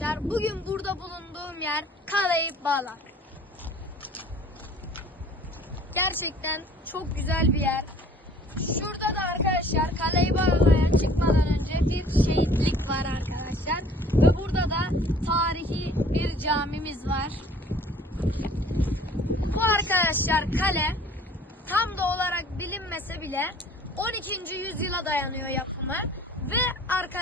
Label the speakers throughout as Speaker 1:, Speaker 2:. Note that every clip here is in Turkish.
Speaker 1: arkadaşlar. Bugün burada bulunduğum yer Kaleyip Bağlar. Gerçekten çok güzel bir yer. Şurada da arkadaşlar Kaleyip Bağlar'a çıkmadan önce bir şehitlik var arkadaşlar. Ve burada da tarihi bir camimiz var. Bu arkadaşlar kale tam da olarak bilinmese bile 12. yüzyıla dayanıyor yapımı.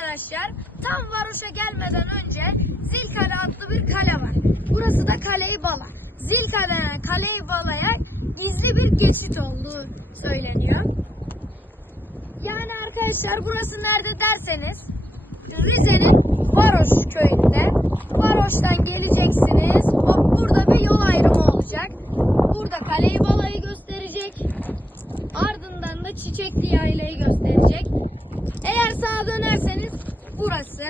Speaker 1: Arkadaşlar tam varoşa gelmeden önce Zilkale adlı bir kale var. Burası da Kale-i Bala. Zilkale'den Kale-i Bala'ya gizli bir geçit olduğu söyleniyor. Yani arkadaşlar burası nerede derseniz Rize'nin Varoş köyünde. Varoş'tan geleceksiniz. Burada bir yol ayrımı olacak. Burada Kale-i Bala'yı gösterecek. Ardından da Çiçekli Yayla'yı gösterecek. Dönerseniz burası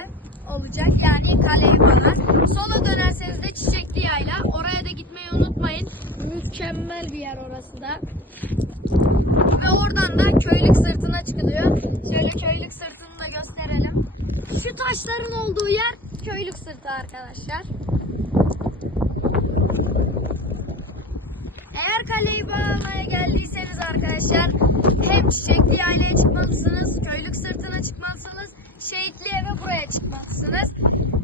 Speaker 1: olacak. Yani Kale-i Bala. Sola dönerseniz de Çiçekli Yayla. Oraya da gitmeyi unutmayın. Mükemmel bir yer orası da. Ve oradan da köylük sırtına çıkılıyor. Şöyle köylük sırtını da gösterelim. Şu taşların olduğu yer köylük sırtı arkadaşlar. Geldiyseniz arkadaşlar hem Çiçekli Yayla'ya çıkmalısınız, köylük sırtına çıkmalısınız, Şehitli'ye ve buraya çıkmalısınız.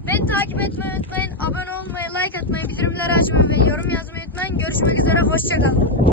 Speaker 1: Beni takip etmeyi unutmayın, abone olmayı, like atmayı, bildirimleri açmayı ve yorum yazmayı unutmayın. Görüşmek üzere, hoşçakalın.